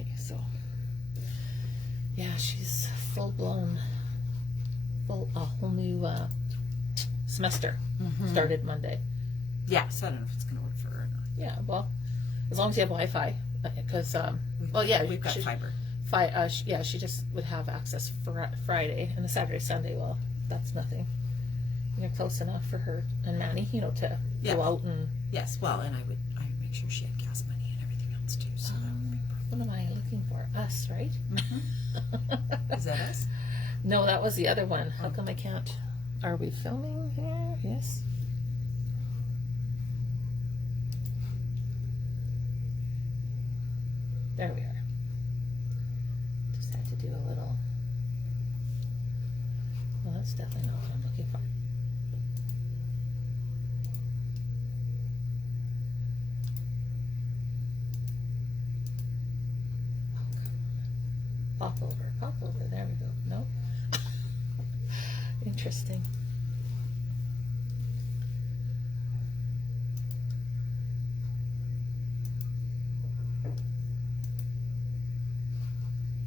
Okay, so yeah, she's full blown, a whole new semester started Monday. Yeah, so I don't know if it's going to work for her or not. Yeah, well, as long as you have Wi-Fi, because We've got fiber. She just would have access for Friday and the Saturday, Sunday. Well, that's nothing. You're close enough for her and Manny, to go out and. Yes, well, and I would make sure she had gas money and everything else too. So that would be what am I looking for? Us, right? Is that us? No, that was the other one. How come I can't? Are we filming here? Yes. There we are. Just had to do a little. Well, that's definitely not what I'm looking for. Oh, come on. Pop over. There we go. Nope. Interesting.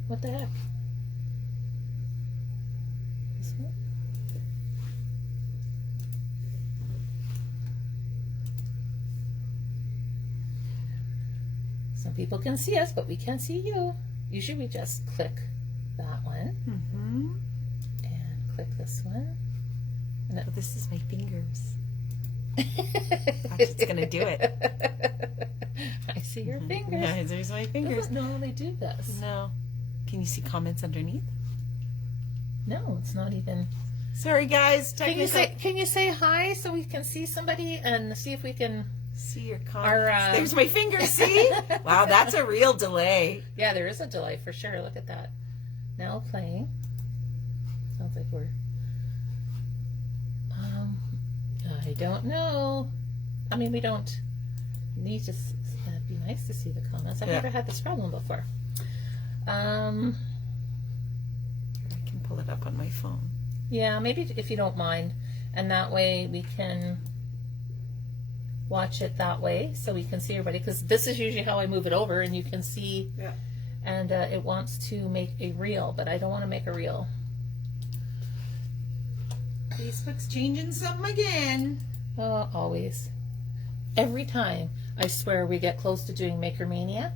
What the heck? This one? Some people can see us, but we can't see you. Usually we just click that one. And click this one. And well, this is my fingers. It's going to do it. I see your fingers. Yeah, there's my fingers. Doesn't normally do this. No. Can you see comments underneath? No, it's not even. Sorry, guys. Can you say hi so we can see somebody and see if we can see your comments? There's my fingers. See? Wow, that's a real delay. Yeah, there is a delay for sure. Look at that. Now playing. Sounds like we're. I don't know. I mean, we don't need to. It'd be nice to see the comments. I've never had this problem before. I can pull it up on my phone. Yeah, maybe if you don't mind, and that way we can watch it that way, so we can see everybody. Because this is usually how I move it over, and you can see. Yeah. And it wants to make a reel, but I don't want to make a reel. Facebook's changing something again. Oh, always. Every time, I swear, we get close to doing Maker Mania,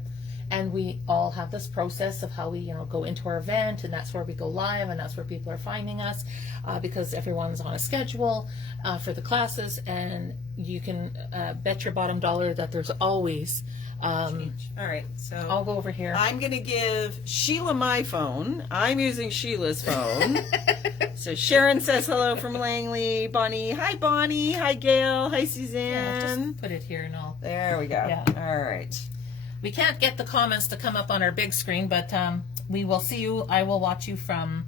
and we all have this process of how we, go into our event, and that's where we go live, and that's where people are finding us, because everyone's on a schedule for the classes, and you can bet your bottom dollar that there's always change. All right, so I'll go over here. I'm going to give Sheila my phone. I'm using Sheila's phone. So Sharon says hello from Langley. Bonnie, hi Bonnie. Hi Gail. Hi Suzanne. Yeah, just put it here and all. There we go. Yeah. All right. We can't get the comments to come up on our big screen, but we will see you. I will watch you from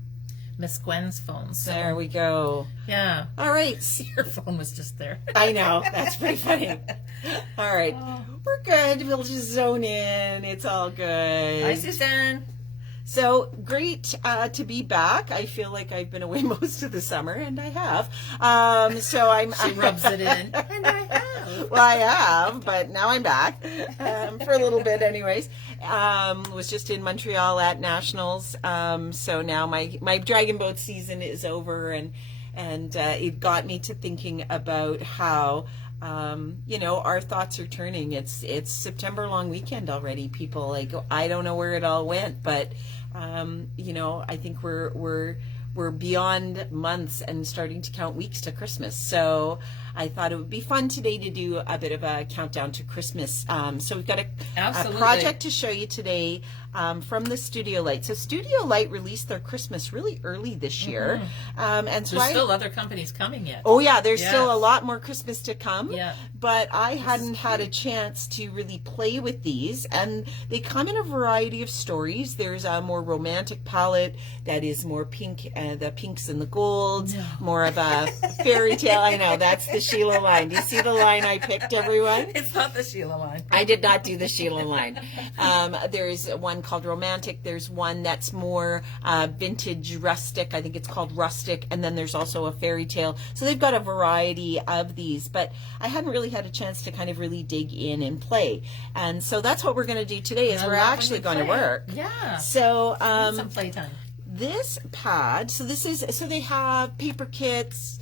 Miss Gwen's phone. So. There we go. Yeah. All right. Your phone was just there. I know. That's pretty funny. All right. Oh. We're good. We'll just zone in. It's all good. Hi, Suzanne. So great to be back. I feel like I've been away most of the summer, and I have. So I'm. She rubs it in. And I have. Well, I have, but now I'm back for a little bit, anyways. Was just in Montreal at Nationals. So now my dragon boat season is over, and it got me to thinking about how. Our thoughts are turning. It's September long weekend already. People, like, I don't know where it all went, but I think we're beyond months and starting to count weeks to Christmas. So I thought it would be fun today to do a bit of a countdown to Christmas. So we've got a project to show you today from the Studio Light. So Studio Light released their Christmas really early this year. And so there's still other companies coming yet. Oh yeah, there's still a lot more Christmas to come. Yeah. But I hadn't had a chance to really play with these, and they come in a variety of stories. There's a more romantic palette that is more pink, the pinks and the golds, more of a fairy tale. I know, that's the the Sheila line. Do you see the line I picked, everyone? It's not the Sheila line. I did not do the Sheila line. There's one called Romantic. There's one that's more vintage rustic. I think it's called Rustic. And then there's also a fairy tale. So they've got a variety of these. But I hadn't really had a chance to kind of really dig in and play. And so that's what we're going to do today is we're actually going to work. Yeah. So some playtime. this pad, so they have paper kits.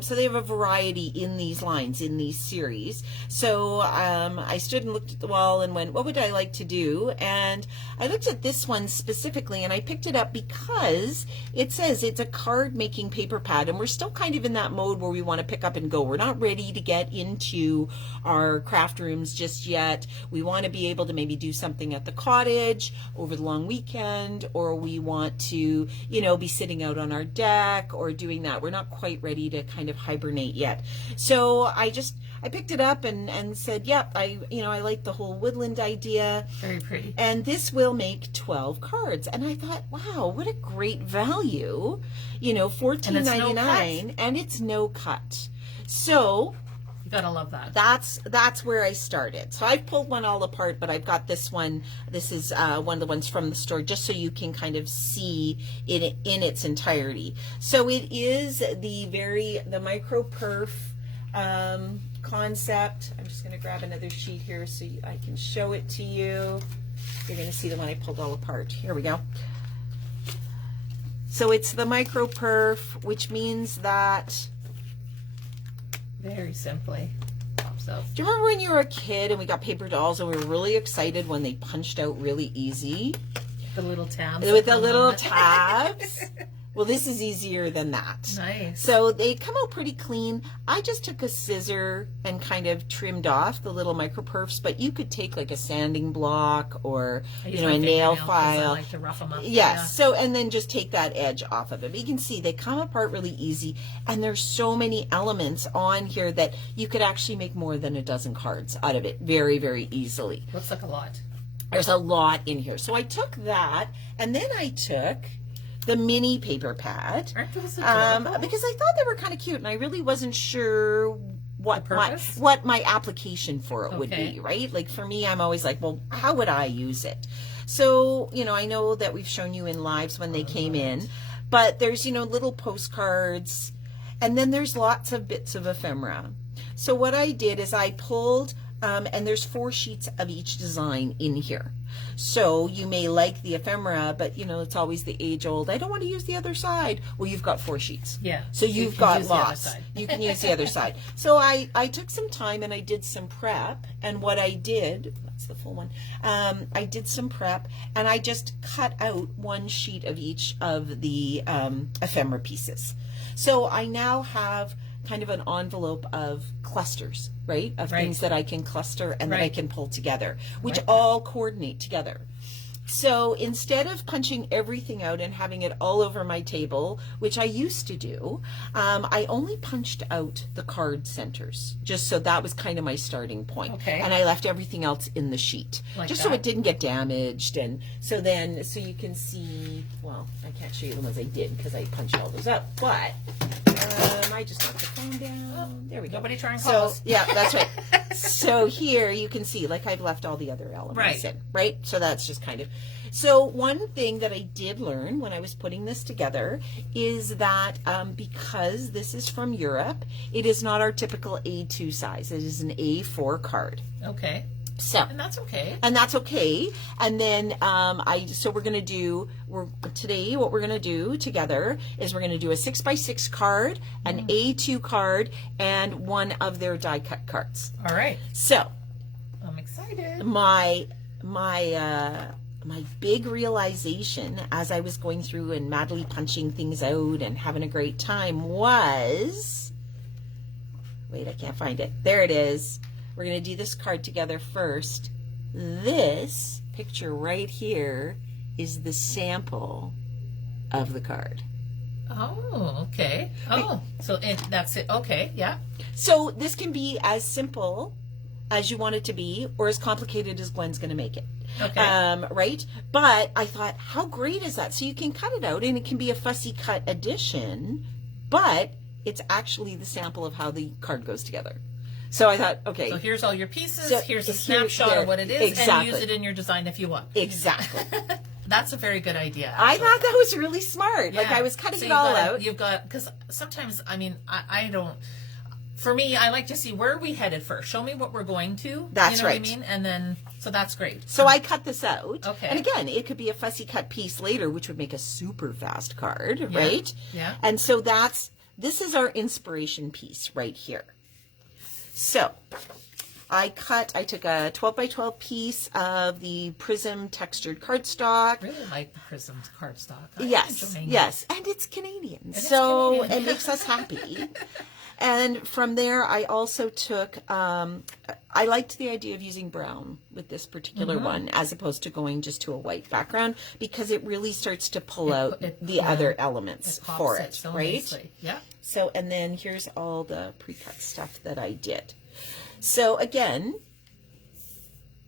So they have a variety in these lines, in these series. So I stood and looked at the wall and went, what would I like to do? And I looked at this one specifically, and I picked it up because it says it's a card making paper pad, and we're still kind of in that mode where we want to pick up and go. We're not ready to get into our craft rooms just yet. We want to be able to maybe do something at the cottage over the long weekend, or we want to, be sitting out on our deck or doing that. We're not quite ready to kind of hibernate yet. So I picked it up and said, yep, I like the whole woodland idea. Very pretty. And this will make 12 cards. And I thought, wow, what a great value. $14.99, and it's no cut. So you gotta love that. that's where I started. So I've pulled one all apart, but I've got this one. This is one of the ones from the store, just so you can kind of see it in its entirety. So it is the micro perf concept. I'm just going to grab another sheet here so I can show it to you. You're going to see the one I pulled all apart. Here we go. So it's the micro perf, which means that, very simply pops out. do you remember when you were a kid and we got paper dolls and we were really excited when they punched out really easy? The little tabs. With the little tabs? Well, this is easier than that. Nice. So they come out pretty clean. I just took a scissor and kind of trimmed off the little micro perfs, but you could take like a sanding block or a nail file. I like to rough them up. Yes. Yeah. So, and then just take that edge off of it. But you can see they come apart really easy, and there's so many elements on here that you could actually make more than a dozen cards out of it very, very easily. Looks like a lot. There's a lot in here. So I took that, and then I took the mini paper pad, Aren't those adorable? because I thought they were kind of cute, and I really wasn't sure what my application for it would be, right? Like for me, I'm always like, well, how would I use it? So, I know that we've shown you in lives when they came in, but there's, little postcards, and then there's lots of bits of ephemera. So what I did is I pulled, and there's 4 sheets of each design in here. So you may like the ephemera, but it's always the age old, I don't want to use the other side. Well, you've got 4 sheets. Yeah. So you've got use the other lots. side. You can use the other side. So I took some time and I did some prep. And what I did, that's the full one, I did some prep and I just cut out 1 sheet of each of the ephemera pieces. So I now have kind of an envelope of clusters, right? Of things that I can cluster and that I can pull together, which all coordinate together. So instead of punching everything out and having it all over my table, which I used to do, I only punched out the card centers, just so that was kind of my starting point. Okay. And I left everything else in the sheet, just so it didn't get damaged. And so you can see, well, I can't show you the ones I did because I punched all those up, but I just knocked the phone down. Oh, there we go. Nobody trying to call us. Yeah, that's right. So here you can see, like I've left all the other elements in, right? So that's just kind of. So one thing that I did learn when I was putting this together is that because this is from Europe, it is not our typical A2 size. It is an A4 card. Okay. So, and that's okay. And that's okay. And then so we're gonna do today. What we're gonna do together is we're gonna do a 6x6 card, an A2 card, and one of their die cut cards. All right. So, I'm excited. My big realization as I was going through and madly punching things out and having a great time was, wait, I can't find it. There it is. We're going to do this card together first. This picture right here is the sample of the card. Oh, okay. Oh, so that's it. Okay, yeah. So this can be as simple as you want it to be, or as complicated as Gwen's going to make it. Okay. Right? But I thought, how great is that? So you can cut it out, and it can be a fussy cut addition, but it's actually the sample of how the card goes together. So I thought, okay. So here's all your pieces. So here's a here's snapshot there. of what it is, Exactly. and use it in your design if you want. Exactly. That's a very good idea. I actually. thought that was really smart. Like Yeah. I was cutting So it you've all got- out. You've got, because sometimes, I mean, I don't, for me, I like to see where are we headed first. Show me what we're going to. That's you know right. what I mean? And then, so that's great. So I cut this out. Okay. And again, it could be a fussy cut piece later, which would make a super fast card, right? Yeah. And so this is our inspiration piece right here. So I took a 12 by 12 piece of the Prism textured cardstock. Really like the Prism cardstock. I'm Yes, enjoying it. yes. And it's Canadian. is So Canadian. it makes us happy. And from there, I also took, I liked the idea of using brown with this particular one, as opposed to going just to a white background, because it really starts to pull out the other elements It pops for it it, so right? nicely. Yeah. So, and then here's all the pre-cut stuff that I did. So again,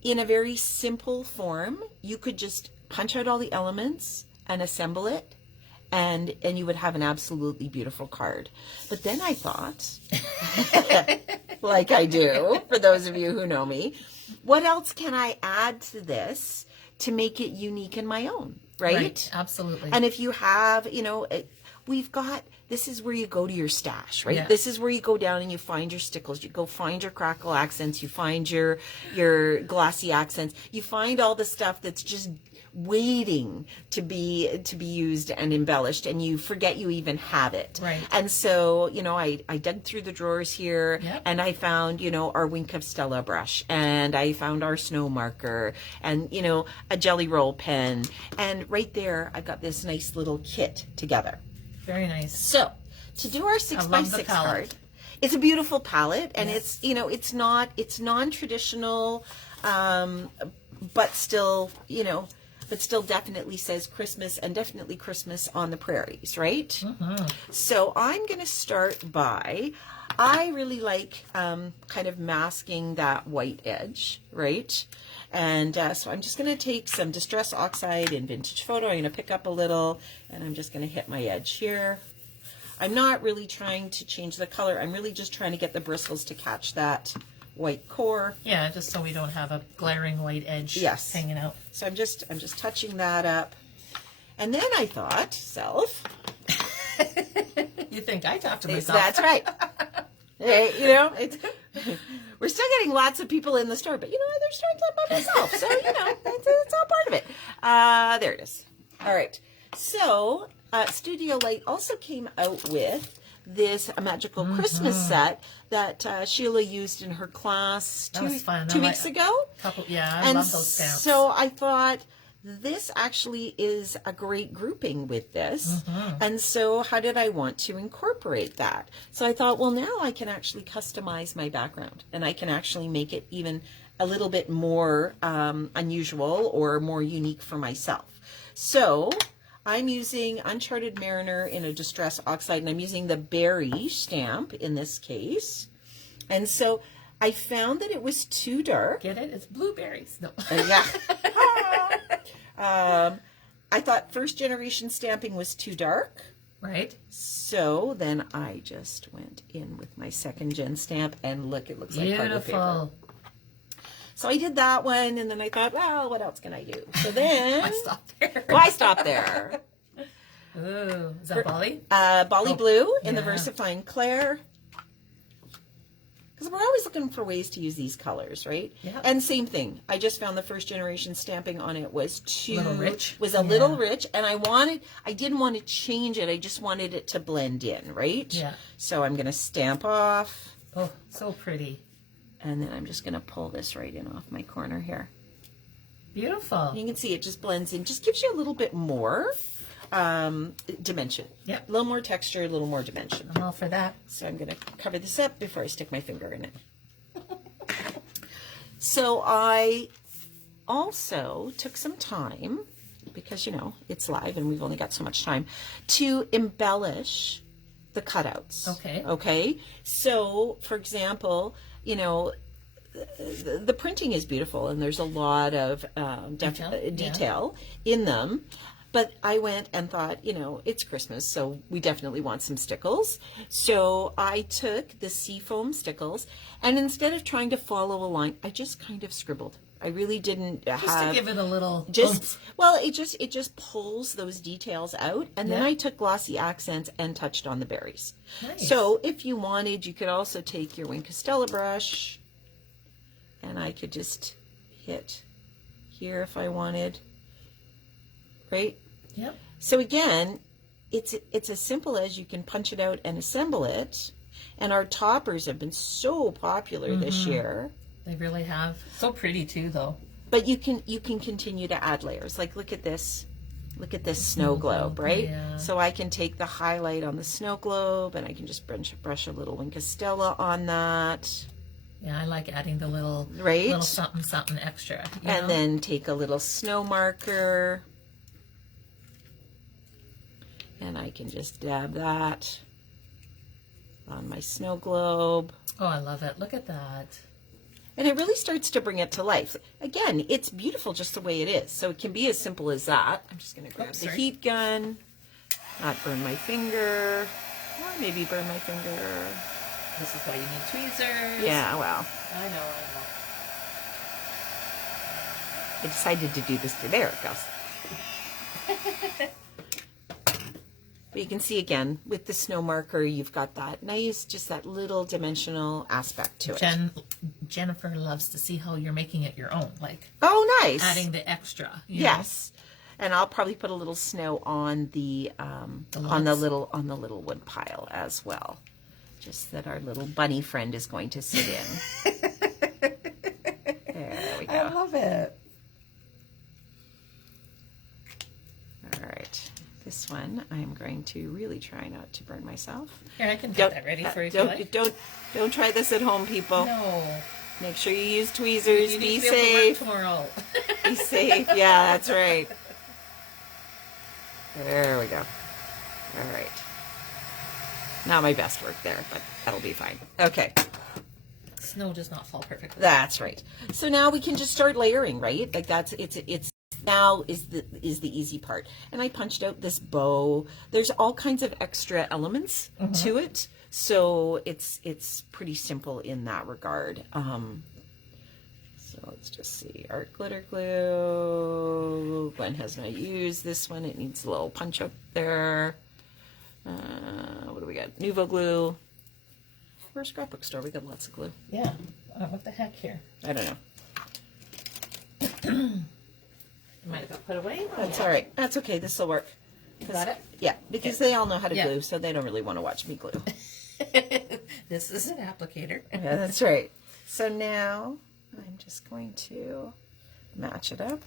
in a very simple form, you could just punch out all the elements and assemble it, and you would have an absolutely beautiful card. But then I thought, like I do, for those of you who know me, what else can I add to this to make it unique and my own, right? Absolutely. And if you have, this is where you go to your stash, right? Yeah. This is where you go down and you find your stickles. You go find your crackle accents. You find your glossy accents. You find all the stuff that's just waiting to be used and embellished, and you forget you even have it. Right. And so, I dug through the drawers here, Yep. and I found, our Wink of Stella brush, and I found our snow marker, and, a Jelly Roll pen. And right there, I've got this nice little kit together. Very nice. So, to do our 6 by love the 6 palette. card, it's a beautiful palette, and Yes. it's non-traditional, but still, definitely says Christmas, and definitely Christmas on the prairies, right? Mm-hmm. So I'm going to start by, I really like kind of masking that white edge, right? And so I'm just going to take some Distress Oxide in Vintage Photo. I'm going to pick up a little, and I'm just going to hit my edge here. I'm not really trying to change the color. I'm really just trying to get the bristles to catch that white core. Yeah, just so we don't have a glaring white edge Yes. hanging out. So I'm just touching that up. And then I thought, You think I talk to myself? that's right. Hey, we're still getting lots of people in the store, but there's stores up by myself. So, it's all part of it. There it is. All right. So, Studio Light also came out with this magical Christmas set that Sheila used in her class That was fun. two I weeks like- ago. I love those stamps. So I thought this actually is a great grouping with this. And so how did I want to incorporate that? So I thought, well, now I can actually customize my background, and I can actually make it even a little bit more unusual or more unique for myself. So I'm using Uncharted Mariner in a Distress Oxide, and I'm using the berry stamp in this case. And so I found that it was too dark. Get it? It's blueberries. No. Yeah. I thought first generation stamping was too dark. Right? So then I just went in with my second gen stamp, and look, it looks like cardboard paper. Beautiful. So I did that one, and then I thought, well, what else can I do? So then I stopped there. Why stop there? Ooh, is that Bali? Bali Blue in the yeah. VersaFine Claire. Because we're always looking for ways to use these colors, right? Yeah. And same thing. I just found the first generation stamping on it was too Little rich. Was a little rich, and I didn't want to change it. I just wanted it to blend in, right? Yeah. So I'm going to stamp off, Oh, so pretty. and then I'm just going to pull this right in off my corner here. Beautiful. You can see it just blends in, just gives you a little bit more dimension. Yeah. A little more texture, a little more dimension. I'm all for that. So I'm going to cover this up before I stick my finger in it. So I also took some time, because, it's live and we've only got so much time, to embellish the cutouts. Okay. Okay. So, for example, the printing is beautiful, and there's a lot of Detail, detail in them. But I went and thought, you know, it's Christmas, so we definitely want some stickles. So I took the Seafoam stickles, and instead of trying to follow a line, I just kind of scribbled. I really didn't Just have to give it a little just well, it just pulls those details out, and then Yeah. I took glossy accents and touched on the berries. Nice. So if you wanted, you could also take your Wink Castella brush, and I could just hit here if I wanted, right? Yep. So again, it's as simple as you can punch it out and assemble it. And our toppers have been so popular this year. They really have. So pretty too, though. But you can continue to add layers. Like look at this snow globe, right? Yeah. So I can take the highlight on the snow globe and I can just brush a little Wink Castella on that. Yeah, I like adding the little Right. little something something extra. You And know? then take a little snow marker. And I can just dab that on my snow globe. Oh, I love it. Look at that. And it really starts to bring it to life. Again, it's beautiful just the way it is. So it can be as simple as that. I'm just going to grab Oops, the sorry. heat gun, not burn my finger, or maybe burn my finger. This is why you need tweezers. Yeah, well, I know. I decided to do this to there it goes. But you can see again, with the snow marker, you've got that nice, just that little dimensional aspect to it. Jennifer loves to see how you're making it your own, like Oh, nice. adding the extra. You know? Yes. And I'll probably put a little snow on the logs. little wood pile as well. Just that our little bunny friend is going to sit in. There we I go. love it. All right. This one I'm going to really try not to burn myself. Here, I can get that ready for you. if you like. Don't try this at home, people. No. Make sure you use tweezers. You Be need to be able to work safe. tomorrow. Be safe. Yeah, that's right. There we go. All right. Not my best work there, but that'll be fine. Okay, Snow does not fall perfectly. that's right. So now we can just start layering, right? Like it's now is the easy part. And I punched out this bow. There's all kinds of extra elements to it, so it's pretty simple in that regard. So let's just see. Art glitter glue. Gwen has not used this one. It needs a little punch up there. What do we got? Nuvo glue. Or a scrapbook store. We got lots of glue. Yeah. What the heck here? I don't know. It might have got put away. That's all right. That's okay. This will work. Got it? Yeah, because they all know how to Yeah. glue, so they don't really want to watch me glue. This is an applicator. Yeah, that's right. So now I'm just going to match it up.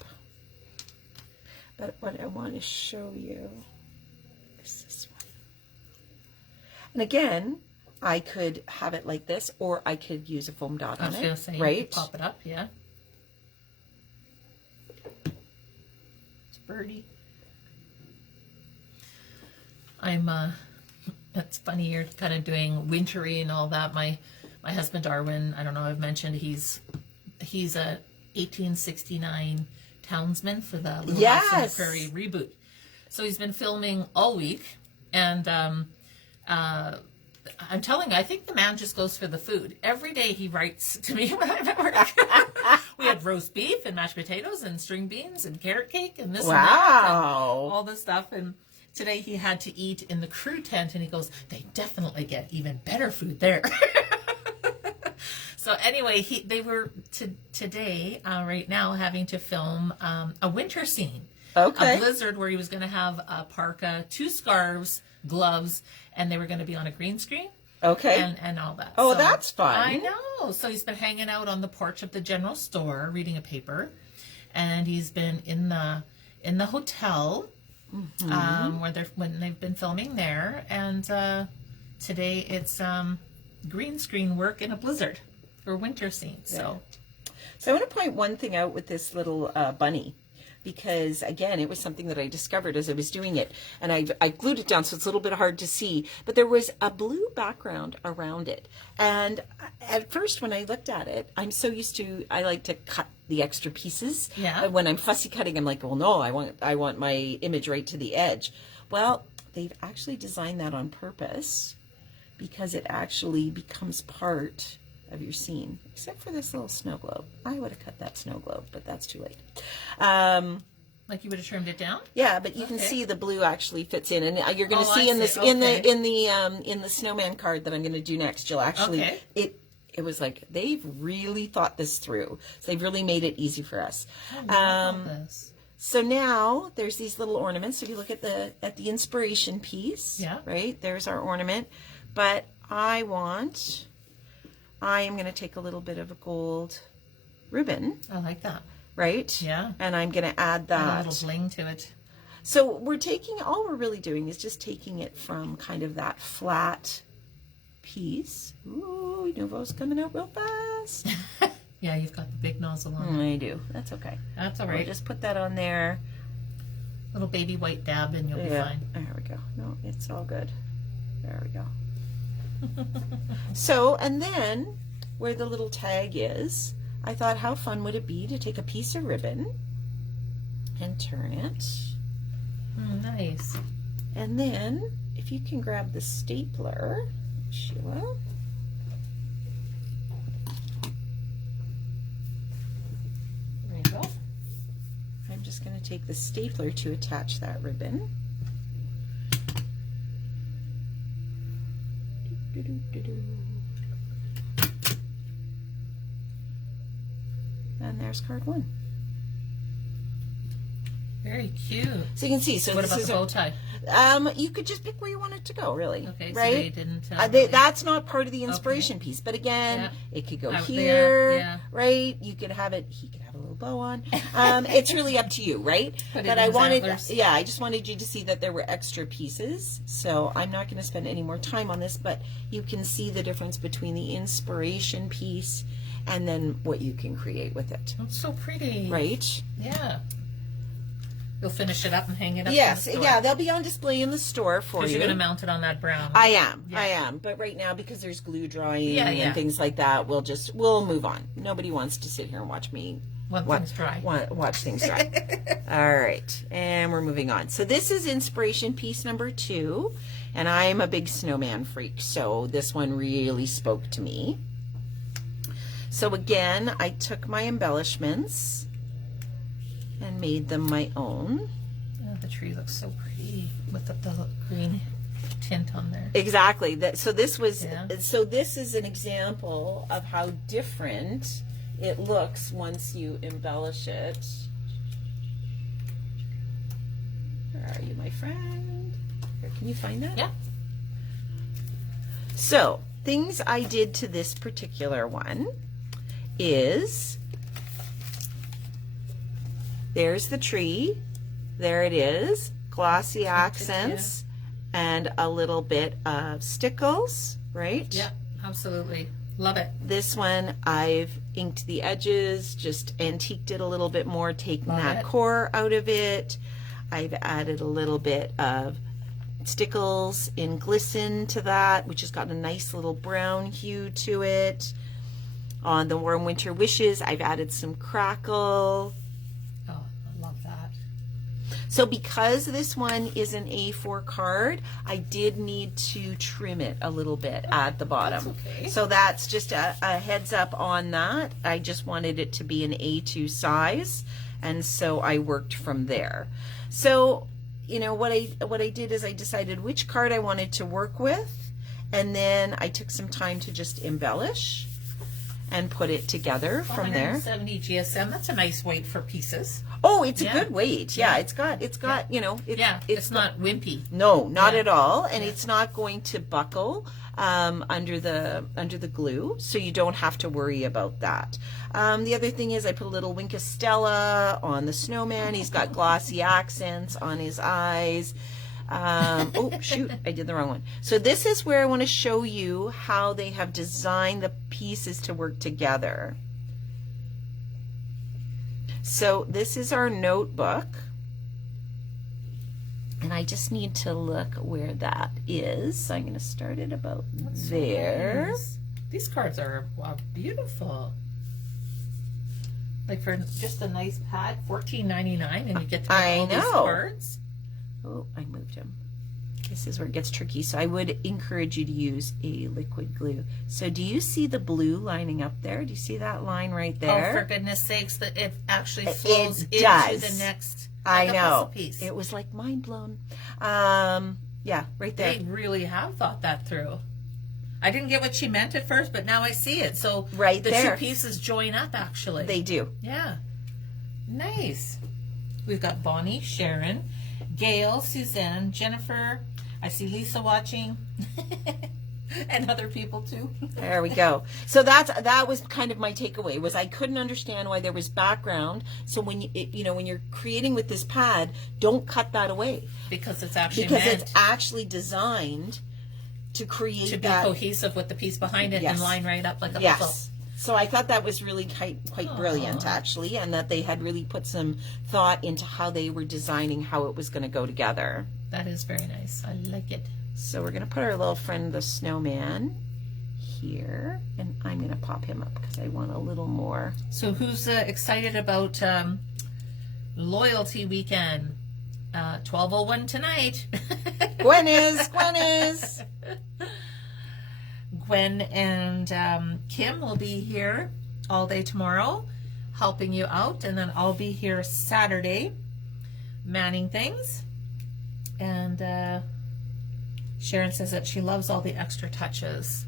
But what I want to show you is this one. And again, I could have it like this, or I could use a foam dot I on was it. going to say, right? you could pop it up, yeah. It's birdie. That's funny, you're kind of doing wintry and all that. My husband Darwin, I don't know, I've mentioned he's a 1869 townsman for the Little House on the Yes. Prairie reboot. So he's been filming all week, and I'm telling you, I think the man just goes for the food. Every day he writes to me when I'm at work. We had roast beef and mashed potatoes and string beans and carrot cake and this and that. And Wow. all this stuff. And today he had to eat in the crew tent, and he goes, they definitely get even better food there. So anyway, they were today, right now, having to film a winter scene. Okay. A blizzard where he was going to have a parka, 2 scarves, gloves, and they were going to be on a green screen. Okay. And all that. Oh, that's fun. I know. So he's been hanging out on the porch of the general store reading a paper, and he's been in the hotel when they've been filming there. And today it's green screen work in a blizzard for winter scenes. So So I want to point one thing out with this little bunny. because again, it was something that I discovered as I was doing it, and I glued it down so it's a little bit hard to see, but there was a blue background around it. And at first when I looked at it, I'm so used to, I like to cut the extra pieces. Yeah. When I'm fussy cutting, I'm like, well, no, I want my image right to the edge. Well, they've actually designed that on purpose because it actually becomes part of your scene, except for this little snow globe. I would have cut that snow globe, but that's too late. Like you would have trimmed it down? Yeah, but you can see the blue actually fits in, and you're going to Oh, see I in this see. Okay. in the snowman card that I'm going to do next. You'll actually it was like they've really thought this through. So they've really made it easy for us. I love this. So now there's these little ornaments. So if you look at the inspiration piece, Yeah. right? There's our ornament. But I am going to take a little bit of a gold ribbon, I like that. right? Yeah. And I'm going to add Add that. a little bling to it. So all we're really doing is just taking it from kind of that flat piece. Ooh, Nouveau's coming out real fast. Yeah, you've got the big nozzle on. I do. That's okay. That's all We'll right. just put that on there. Little baby white dab and you'll be fine. There we go. No, it's all good. There we go. So, and then where the little tag is, I thought how fun would it be to take a piece of ribbon and turn it. Nice. And then if you can grab the stapler, Sheila. There you go. I'm just going to take the stapler to attach that ribbon. And there's card one. Very cute. So you can see. So What this about is the bow tie? you could just pick where you want it to go, really. Okay, so right? they didn't. That's not part of the inspiration piece, but again, Yeah. it could go Have- here, yeah. right? You could have it. He could have a little bow on. It's really up to you, right? Put it But in I his wanted, antlers. yeah, I just wanted you to see that there were extra pieces. So I'm not going to spend any more time on this, but you can see the difference between the inspiration piece and then what you can create with it, It's so pretty. right? Yeah. You'll finish it up and hang it up. Yes, in the store. yeah, they'll be on display in the store for Because you. you're going to mount it on that brown. I am. Yeah. But right now, because there's glue drying Yeah, yeah. and things like that, we'll move on. Nobody wants to sit here and watch me Things dry. watch things dry. All right, and we're moving on. So this is inspiration piece number 2, and I am a big snowman freak, so this one really spoke to me. So again, I took my embellishments and made them my own. Oh, the tree looks so pretty with the green tint on there. Exactly. So this is an example of how different it looks once you embellish it. Where are you, my friend? Here, can you find that? Yeah. So, things I did to this particular one is there's the tree. There it is. Glossy accents and a little bit of stickles, right? Yeah, absolutely. Love it. This one, I've inked the edges, just antiqued it a little bit more, taken Love that it. core out of it. I've added a little bit of stickles in glisten to that, which has got a nice little brown hue to it. On the Warm Winter Wishes, I've added some crackle. Oh, I love that. So because this one is an A4 card, I did need to trim it a little bit at the bottom. That's okay. So that's just a heads up on that. I just wanted it to be an A2 size, and so I worked from there. So, you know, what I did is I decided which card I wanted to work with, and then I took some time to just embellish and put it together from there. 170 GSM. That's a nice weight for pieces. Oh, it's a Yeah. good weight. Yeah, Yeah. it's got, you know, It's not wimpy. No, not Yeah. at all, and Yeah. it's not going to buckle under the glue, so you don't have to worry about that. The other thing is I put a little Wink of Stella on the snowman. He's got glossy accents on his eyes. Oh shoot, I did the wrong one. So this is where I want to show you how they have designed the pieces to work together. So this is our notebook. And I just need to look where that is. So I'm going to start it about there. Nice. These cards are wow, beautiful. Like for just a nice pad, $14.99, and you get to make all these cards. Oh, I moved him. This is where it gets tricky. So I would encourage you to use a liquid glue. So do you see the blue lining up there? Do you see that line right there? Oh, for goodness sakes, that it actually flows into the next. I know. Piece. It was like mind blown. Yeah, right there. They really have thought that through. I didn't get what she meant at first, but now I see it. So right the there. two pieces join up, actually. They do. Yeah. Nice. We've got Bonnie, Sharon, Gail, Suzanne, Jennifer. I see Lisa watching. And other people too. There we go. So that was kind of my takeaway, was I couldn't understand why there was background. So when when you're creating with this pad, don't cut that away, because it's actually it's actually designed to create to be cohesive with the piece behind it and line right up like a puzzle. So I thought that was really quite brilliant, actually, and that they had really put some thought into how they were designing how it was going to go together. That is very nice. I like it. So we're going to put our little friend, the snowman, here, and I'm going to pop him up because I want a little more. So who's excited about Loyalty Weekend? 12:01 tonight. Gwen is. Gwen and Kim will be here all day tomorrow, helping you out, and then I'll be here Saturday, manning things. And Sharon says that she loves all the extra touches.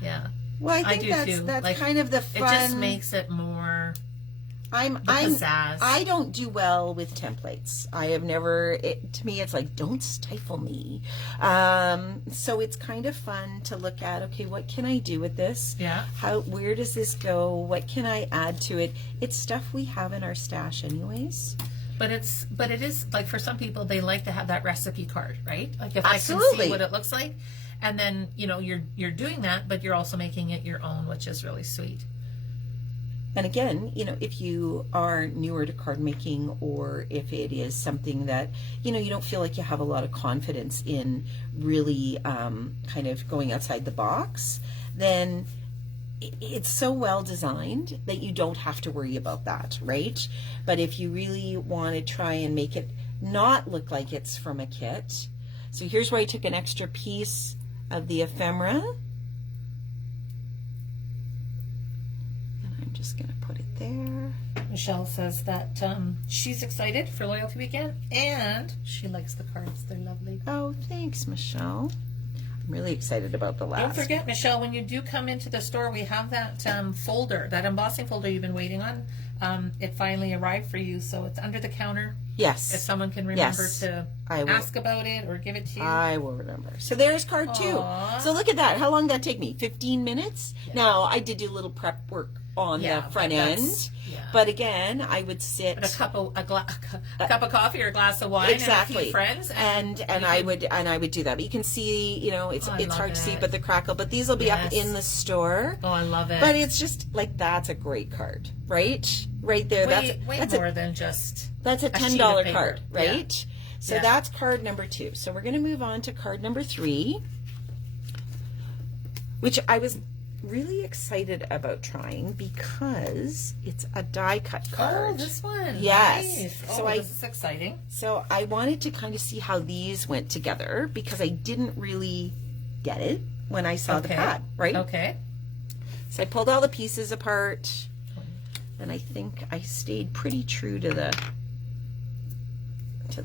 Yeah. Well, I think do too. That's like, kind of the fun. It just makes it more pizzazz. I don't do well with templates. I have never, to me, it's like, don't stifle me. So it's kind of fun to look at, okay, what can I do with this? Yeah. Where does this go? What can I add to it? It's stuff we have in our stash anyways. But it is like, for some people, they like to have that recipe card, right? Like if Absolutely. I can see what it looks like, and then you're doing that, but you're also making it your own, which is really sweet. And again, if you are newer to card making, or if it is something that you don't feel like you have a lot of confidence in really kind of going outside the box, then it's so well designed that you don't have to worry about that, right? But if you really want to try and make it not look like it's from a kit, so here's where I took an extra piece of the ephemera, and I'm just going to put it there. Michelle says that she's excited for Loyalty Weekend, and she likes the cards. They're lovely. Oh, thanks, Michelle. I'm really excited about the last. Don't forget, Michelle, when you do come into the store, we have that folder, that embossing folder you've been waiting on. It finally arrived for you, so it's under the counter. Yes. If someone can remember to ask about it or give it to you. I will remember. So there's card 2. So look at that. How long did that take me? 15 minutes? Yeah. Now, I did do a little prep work on the front end. Yeah. But again, I would sit a cup of coffee or a glass of wine and a few friends, and I would do that. But you can see, it's hard to see, but the crackle. But these will be up in the store. Oh, I love it. But it's just like, that's a great card, right? Right there. That's more than just. That's a $10 card, right? Yeah. So that's card number 2. So we're going to move on to card number 3, which I was really excited about trying because it's a die cut card. Oh, this one. Yes. Nice. So this is exciting. So I wanted to kind of see how these went together because I didn't really get it when I saw the pad, right? Okay. So I pulled all the pieces apart, and I think I stayed pretty true to the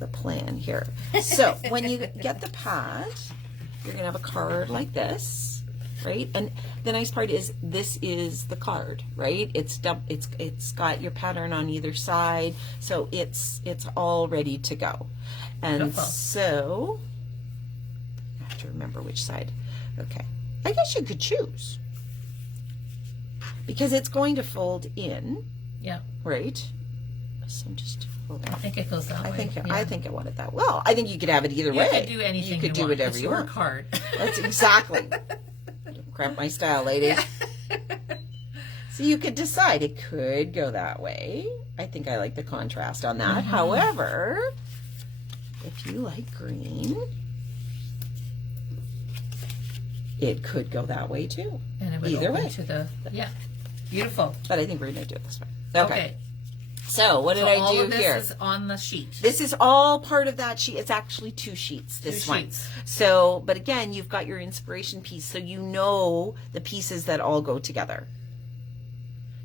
plan here. So when you get the pad, you're gonna have a card like this, right? And the nice part is this is the card, right? It's got your pattern on either side, so it's all ready to go. And so I have to remember which side. Okay, I guess you could choose because it's going to fold in. Yeah. Right. So I'm just. I think it goes that way. I think I want it that way. Well, I think you could have it either way. You could do anything. You could do whatever you want. It's your card. That's exactly. Don't crap my style, ladies. So So you could decide. It could go that way. I think I like the contrast on that. However, if you like green, it could go that way too. And it would Either open way. to the, yeah. Beautiful. But I think we're going to do it this way. Okay. Okay. So what did So I all do of this here? is on the sheet. This is all part of that sheet. It's actually 2 sheets, this Two one. sheets. So, but again, you've got your inspiration piece, so you know the pieces that all go together.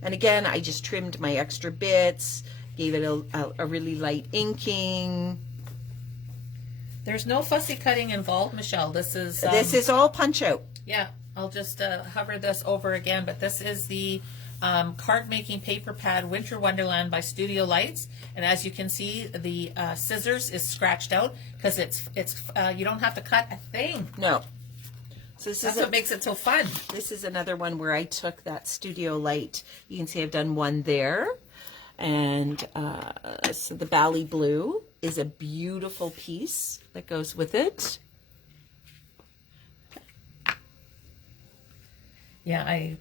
And again, I just trimmed my extra bits, gave it a really light inking. There's no fussy cutting involved, Michelle. This is all punch out. yeah. I'll just hover this over again, but this is the card making paper pad Winter Wonderland by Studio Lights, and as you can see, the scissors is scratched out because it's you don't have to cut a thing. No. So this That's is what makes it so fun. This is another one where I took that Studio Light. You can see I've done one there. And so the Bali Blue is a beautiful piece that goes with it. Yeah, I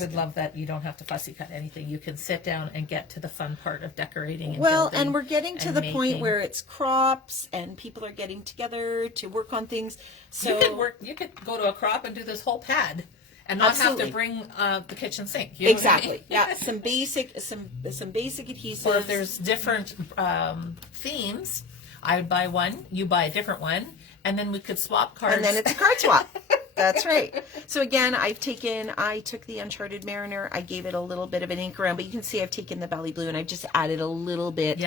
would love that you don't have to fussy cut anything. You can sit down and get to the fun part of decorating and Well, building and we're getting to and the point making. where it's crops and people are getting together to work on things. So You could go to a crop and do this whole pad and not Absolutely. have to bring the kitchen sink. You know what I exactly. mean? Yeah, some basic adhesives. Or if there's different themes, I would buy one, you buy a different one, and then we could swap cards. And then it's a card swap. That's right. So again, I took the Uncharted Mariner, I gave it a little bit of an ink around, but you can see I've taken the Bali Blue and I've just added a little bit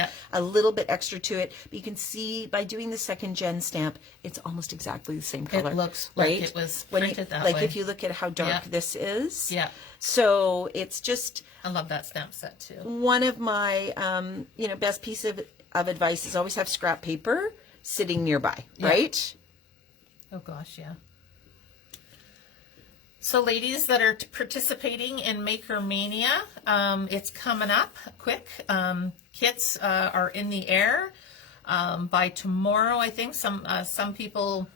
extra to it. But you can see by doing the second gen stamp, it's almost exactly the same color. It looks right? like it was When printed that like way. if you look at how dark Yeah. this is. Yeah. So it's just I love that stamp set too. one of my best piece of advice is always have scrap paper sitting nearby, right? Oh gosh, yeah. So ladies that are participating in Maker Mania, it's coming up quick. Kits are in the air by tomorrow. I think some people,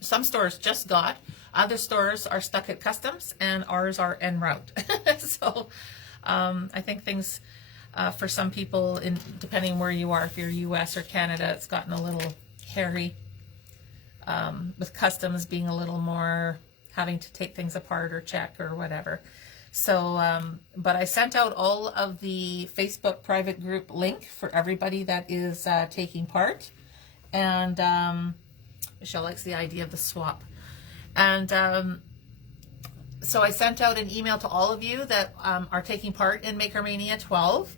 some stores just got. Other stores are stuck at customs, and ours are en route. So I think things for some people, depending where you are, if you're U.S. or Canada, it's gotten a little hairy with customs being a little more having to take things apart or check or whatever. So, but I sent out all of the Facebook private group link for everybody that is taking part. And Michelle likes the idea of the swap. And so I sent out an email to all of you that are taking part in Maker Mania 12.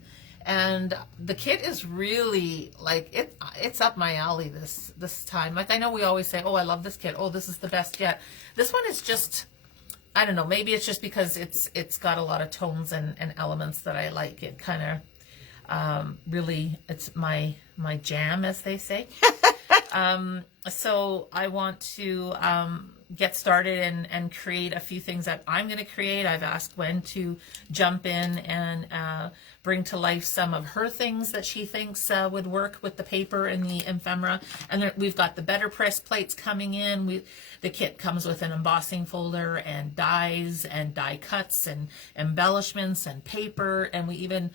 And the kit is really like it's up my alley this time. Like I know we always say, oh, I love this kit. Oh, this is the best yet. This one is just, I don't know, maybe it's just because it's got a lot of tones and elements that I like. It kind of really, it's my jam, as they say. So I want to get started and create a few things that I'm going to create. I've asked Gwen to jump in and bring to life some of her things that she thinks would work with the paper and the ephemera. And we've got the Better Press plates coming in. The kit comes with an embossing folder and dies and die cuts and embellishments and paper. And we even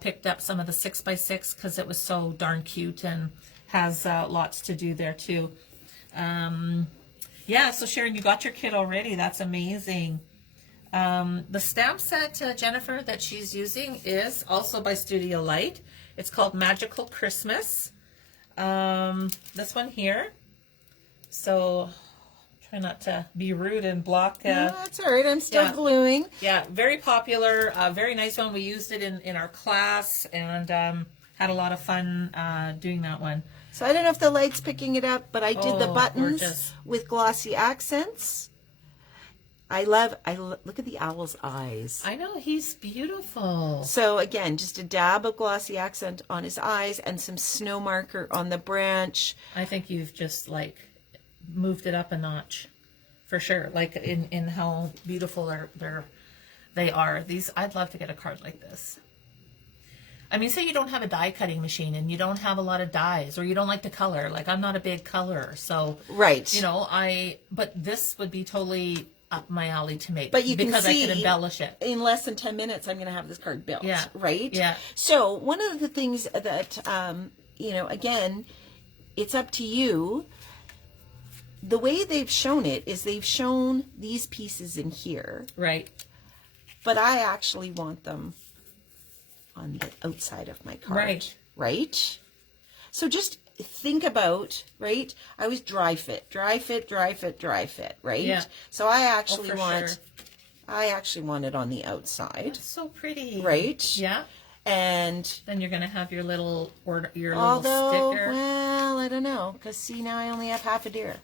picked up some of the 6x6 because it was so darn cute and has lots to do there too. Yeah, so Sharon, you got your kit already. That's amazing. The stamp set, Jennifer, that she's using is also by Studio Light. It's called Magical Christmas. This one here. So try not to be rude and block. No, that's all right. I'm still gluing. Yeah, very popular. Very nice one. We used it in our class and had a lot of fun doing that one. So I don't know if the light's picking it up, but I did the buttons gorgeous. with glossy accents. I look at the owl's eyes. I know, he's beautiful. So again, just a dab of glossy accent on his eyes and some snow marker on the branch. I think you've just like moved it up a notch for sure. Like in how beautiful they are. These, I'd love to get a card like this. I mean, say you don't have a die cutting machine and you don't have a lot of dies or you don't like to color. Like I'm not a big colorer, so right. you know, but this would be totally up my alley to make. But you can because see I can embellish it. in less than 10 minutes, I'm going to have this card built. Yeah. Right? Yeah. So one of the things that, you know, again, it's up to you. The way they've shown it is they've shown these pieces in here. Right. But I actually want them on the outside of my card. Right. Right? So just think about, right? I was dry fit, right? Yeah. So I actually for want, sure. I actually want it on the outside, That's so pretty. right? Yeah. And Then you're gonna have your little little although, sticker. well, I don't know, because see, now I only have half a deer.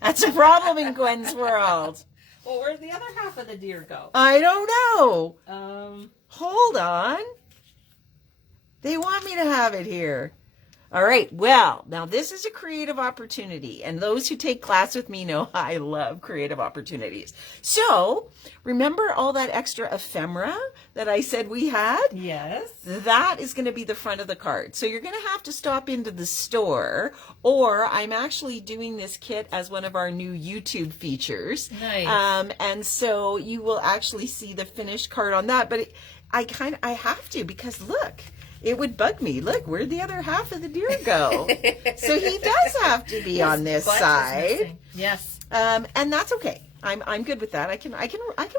That's a problem in Gwen's world. Well, where'd the other half of the deer go? I don't know. Hold on. They want me to have it here. All right. Well, now this is a creative opportunity. And those who take class with me know I love creative opportunities. So remember all that extra ephemera that I said we had? Yes. That is going to be the front of the card. So you're going to have to stop into the store, or I'm actually doing this kit as one of our new YouTube features. Nice. And so you will actually see the finished card on that. But I have to, because look, it would bug me. Look, where'd the other half of the deer go? So he does have to be on this Butt is side. missing. Yes. And that's okay. I'm good with that. I can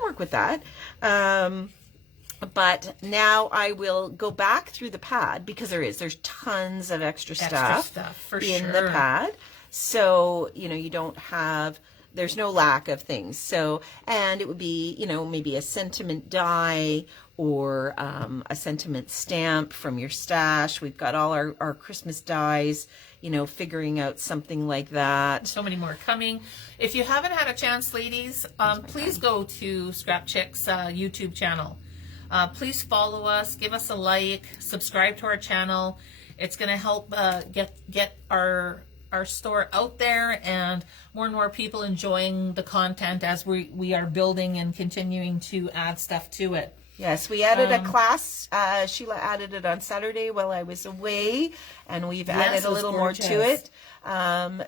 work with that. But now I will go back through the pad, because there's tons of extra stuff for in sure. the pad. So, you know, you don't have, there's no lack of things. So, and it would be, you know, maybe a sentiment die or a sentiment stamp from your stash. We've got all our Christmas dies, you know, figuring out something like that. So many more coming. If you haven't had a chance, ladies, please go to Scrap Chicks YouTube channel. Please follow us, give us a like, subscribe to our channel. It's going to help get our store out there and more people enjoying the content as we are building and continuing to add stuff to it. Yes, we added a class. Sheila added it on Saturday while I was away, and we've added a little more to it.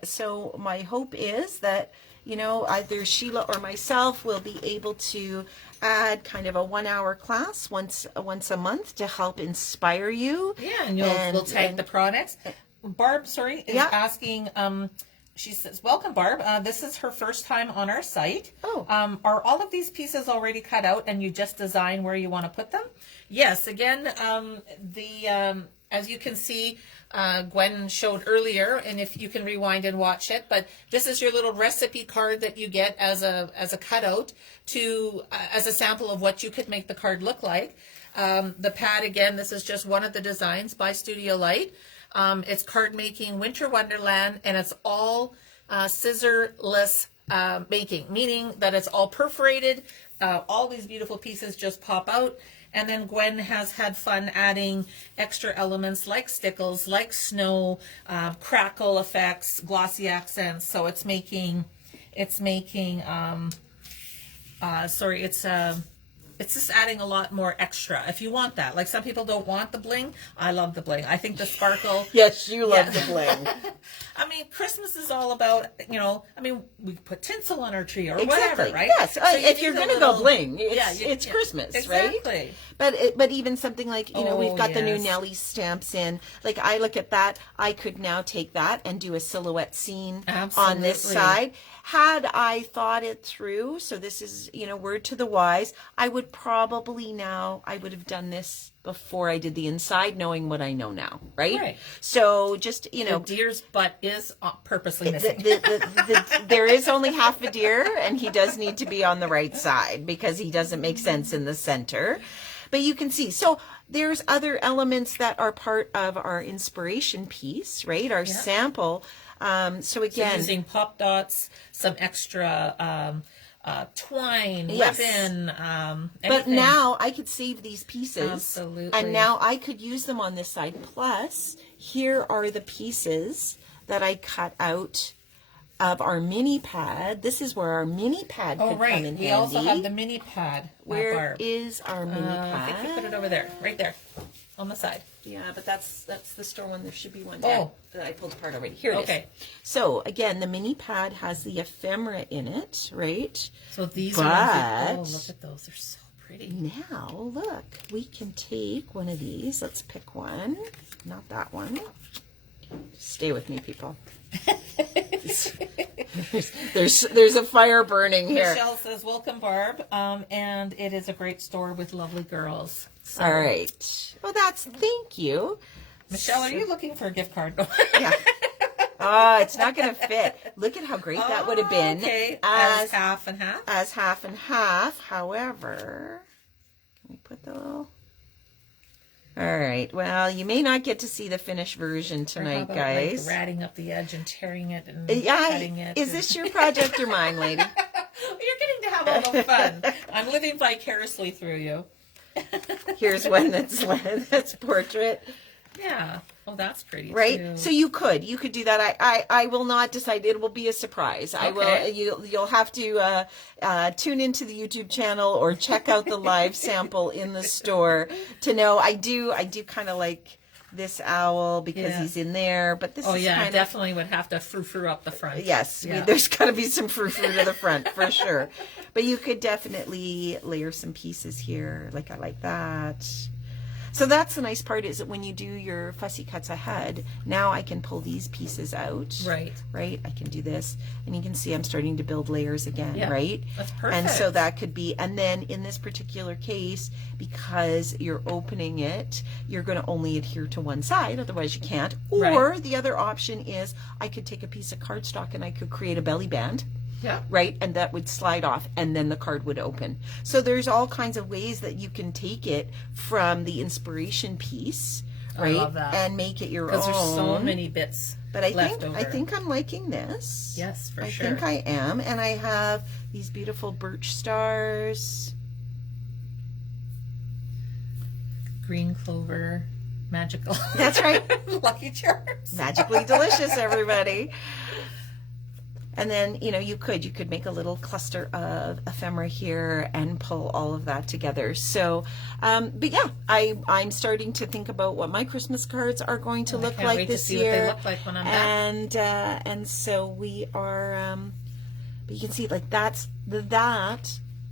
So my hope is that, you know, either Sheila or myself will be able to add kind of a 1-hour class once a month to help inspire you. Yeah, and we'll tag the products. Barb, is asking, she says, welcome, Barb. This is her first time on our site. Oh. Are all of these pieces already cut out and you just design where you want to put them? Yes, again, as you can see, Gwen showed earlier, and if you can rewind and watch it, but this is your little recipe card that you get as a cutout as a sample of what you could make the card look like. The pad, again, this is just one of the designs by Studio Light. It's Card Making Winter Wonderland, and it's all scissorless making, meaning that it's all perforated. All these beautiful pieces just pop out. And then Gwen has had fun adding extra elements like stickles, like snow, crackle effects, glossy accents. So it's just adding a lot more extra if you want that. Like, some people don't want the bling. I love the bling. I think the sparkle. Yes, you love the bling. I mean, Christmas is all about, you know, I mean, we put tinsel on our tree or Exactly. whatever, right? Yes. So if you're going to go bling, it's yeah, Christmas, exactly. right? But even something like, you know, we've got the new yes. Nelly stamps in. Like, I look at that, I could now take that and do a silhouette scene on this Absolutely. side. Had I thought it through, so this is, you know, word to the wise, I would have done this before I did the inside, knowing what I know now, right? Right. So just, you know. The deer's butt is purposely missing. There is only half a deer, and he does need to be on the right side because he doesn't make sense in the center. But you can see, so there's other elements that are part of our inspiration piece, right? Our sample. So again, using pop dots, some extra twine, Yes. ribbon, but anything. now I could save these pieces. Absolutely. And now I could use them on this side. Plus, here are the pieces that I cut out of our mini pad. This is where our mini pad could come in handy. We also have the mini pad. Where Barb. is our mini I think we pad? put it over there, right there, on the side. Yeah, but that's the store one. There should be one Oh. that I pulled apart already. Here it is. Okay. So again, the mini pad has the ephemera in it, right? So these are ones that, But- oh, look at those. They're so pretty. Now, look, we can take one of these. Let's pick one. Not that one. Stay with me, people. there's a fire burning here. Michelle says, welcome, Barb. And it is a great store with lovely girls. So, All right. Well, thank you. Michelle, are you looking for a gift card? Yeah. Oh, it's not going to fit. Look at how great that would have been Okay. As half and half? as half and half. However, can we put the little... All right. Well, you may not get to see the finished version Or how tonight, about, guys. like, ratting up the edge and tearing it and Yeah. cutting it. Is this your project or mine, lady? You're getting to have a little fun. I'm living vicariously through you. Here's one that's portrait. Yeah. Oh, that's pretty. Right. Too. So you could do that. I will not decide. It will be a surprise. I will. Okay. You'll have to tune into the YouTube channel or check out the live sample in the store to know. I do kind of like this owl because Yeah. he's in there. But this Oh is yeah, kind I definitely would have to frou-frou up the front. Yes, Yeah. there's got to be some frou-frou to the front for sure. But you could definitely layer some pieces here. Like I like that. So that's the nice part is that when you do your fussy cuts ahead, now I can pull these pieces out. Right. Right? I can do this. And you can see I'm starting to build layers again, Yeah, right? that's perfect. And so that could be, and then in this particular case, because you're opening it, you're going to only adhere to one side, otherwise you can't. Or Right. the other option is I could take a piece of cardstock and I could create a belly band. Yeah. Right, and that would slide off and then the card would open. So there's all kinds of ways that you can take it from the inspiration piece, right, love that. and make it your own. Because there's so many bits But I left think over. I'm liking this. Yes, for I sure. think I am, and I have these beautiful birch stars. Green clover, magical. That's right. Lucky Charms. Magically delicious, everybody. And then, you could make a little cluster of ephemera here and pull all of that together. So, but yeah, I'm starting to think about what my Christmas cards are going to look Can't like wait this to see year. what they look like when I'm back. And so we are, but you can see like that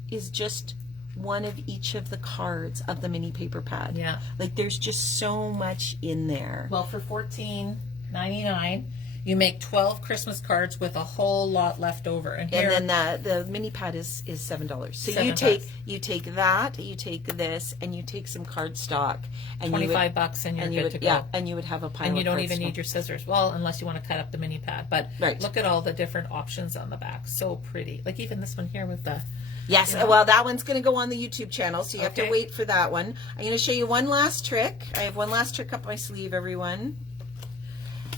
is just one of each of the cards of the mini paper pad. Yeah. Like there's just so much in there. Well, for $14.99, you make 12 Christmas cards with a whole lot left over. And here, And then the mini pad is $7. So $7. you take that, you take this, and you take some cardstock, and $25 and you're you good would, to go. yeah, and you would have a pile. And you of don't even cardstock. need your scissors. Well, unless you want to cut up the mini pad. But Right. look at all the different options on the back. So pretty. Like even this one here with the... Yes, well, that one's going to go on the YouTube channel, so you have to Okay. wait for that one. I'm going to show you one last trick. I have one last trick up my sleeve, everyone.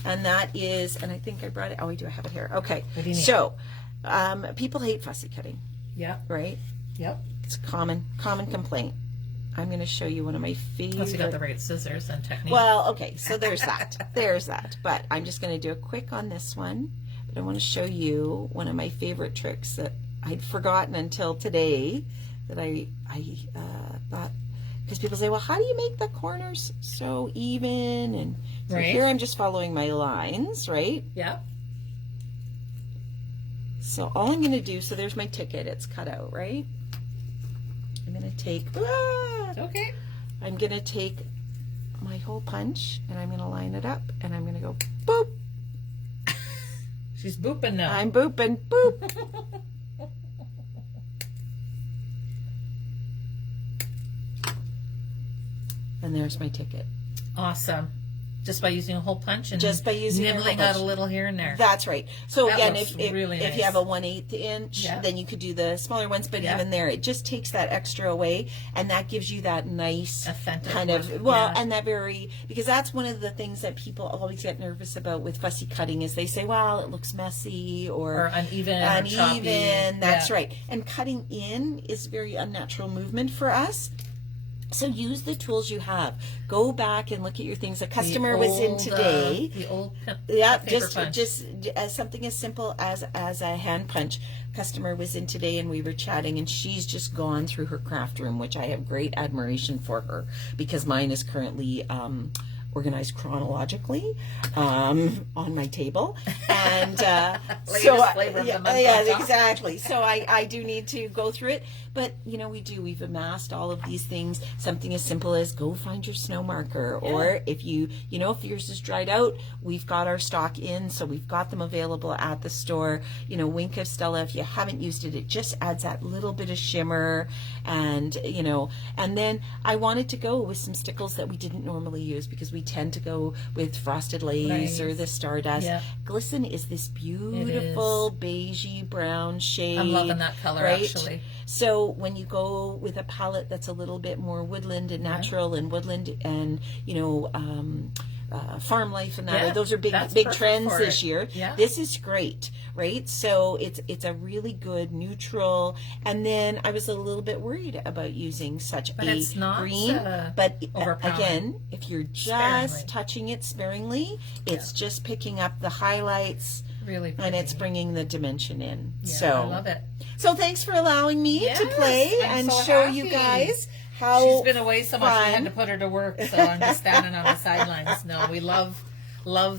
And that is, and I think I brought it. Oh, I do. I have it here. Okay. What do you need? So, people hate fussy cutting, Yep. right? Yep. It's a common complaint. I'm going to show you one of my favorite. Unless you got the right scissors and technique. Well, okay, so there's that. There's that. But I'm just going to do a quick on this one. But I want to show you one of my favorite tricks that I'd forgotten until today that I thought, because people say, well, how do you make the corners so even? And so Right. here I'm just following my lines, right? Yep. So all I'm going to do, so there's my ticket. It's cut out, right? I'm going to take, Okay. I'm going to take my hole punch and I'm going to line it up and I'm going to go boop. She's booping now. I'm booping, boop. And there's my ticket. Awesome. Just by using a hole punch and Just by using a hole nibbling out punch. a little here and there. That's right. So That again, looks if really if nice. you have a 1/8 inch, Yeah. then you could do the smaller ones. But Yeah. even there, it just takes that extra away, and that gives you that nice Authentic kind of look, yeah. and that very, because that's one of the things that people always get nervous about with fussy cutting is they say, well, it looks messy Or uneven. Or choppy. uneven. That's Yeah. right. And cutting in is very unnatural movement for us. So use the tools you have. Go back and look at your things. A customer The was in old, today. the old Yeah, paper just punch. as something as simple as a hand punch. Customer was in today and we were chatting, and she's just gone through her craft room, which I have great admiration for her, because mine is currently organized chronologically on my table, and Latest flavor of the month yeah, on top. exactly. So I do need to go through it, but we've amassed all of these things. Something as simple as go find your snow marker, or if if yours is dried out, we've got our stock in, so we've got them available at the store. Wink of Stella, if you haven't used it, it just adds that little bit of shimmer, and and then I wanted to go with some stickles that we didn't normally use, because we tend to go with Frosted Lays or the Stardust. Yeah. Glisten is this beautiful beigey brown shade. I'm loving that color, actually. So when you go with a palette that's a little bit more woodland and natural and woodland and farm life and that, those are big trends this year. Yeah. This is great, right? So it's a really good neutral. And then I was a little bit worried about using such it's not, green, but overpowering. again, if you're just Sparingly. touching it sparingly, it's just picking up the highlights. Really pretty. And it's bringing the dimension in. Yeah, so I love it. So thanks for allowing me Yes, to play I'm and so show happy. you guys how She's been away so much, we fun. had to put her to work, so I'm just standing on the sidelines. No, we love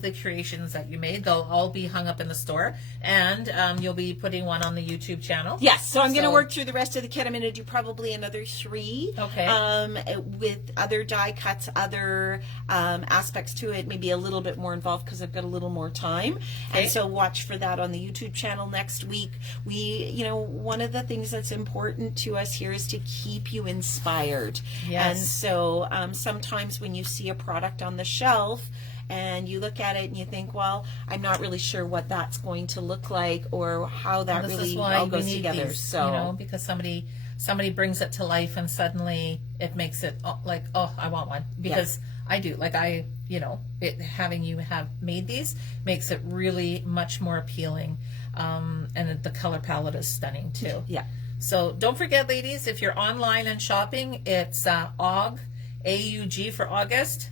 the creations that you made. They'll all be hung up in the store, and you'll be putting one on the YouTube channel. Yes, so I'm going to work through the rest of the kit. I'm going to do probably another 3. Okay. With other die cuts, other aspects to it, maybe a little bit more involved because I've got a little more time. Okay. And so watch for that on the YouTube channel next week. One of the things that's important to us here is to keep you inspired. Yes. And so sometimes when you see a product on the shelf, and you look at it and you think, well, I'm not really sure what that's going to look like or how that This really is why all we goes need together. these, So because somebody brings it to life, and suddenly it makes it like, oh, I want one, because I do. Like having you have made these makes it really much more appealing, and the color palette is stunning too. Yeah. So don't forget, ladies, if you're online and shopping, it's AUG, AUG for August.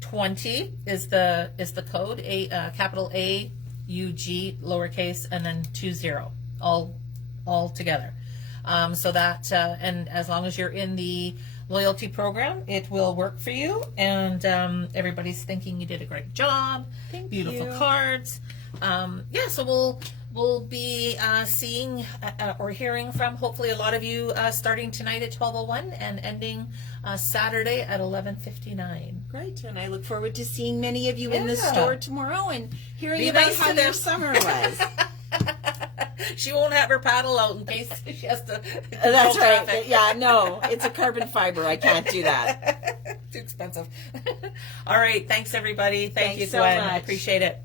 20 is the code, capital AUG, lowercase, and then 20, all together. So that and as long as you're in the loyalty program, it will work for you. And everybody's thinking you did a great job. Beautiful cards. So we'll be seeing or hearing from hopefully a lot of you starting tonight at 12:01 and ending Saturday at 11:59. Great, and I look forward to seeing many of you in the Yeah. store tomorrow and hearing Be about nice how to their them. summer was. She won't have her paddle out in case she has to That's control right. traffic. Yeah, no, it's a carbon fiber. I can't do that. Too expensive. All right, thanks everybody. Thank Thanks you, so Gwen. I much. appreciate it.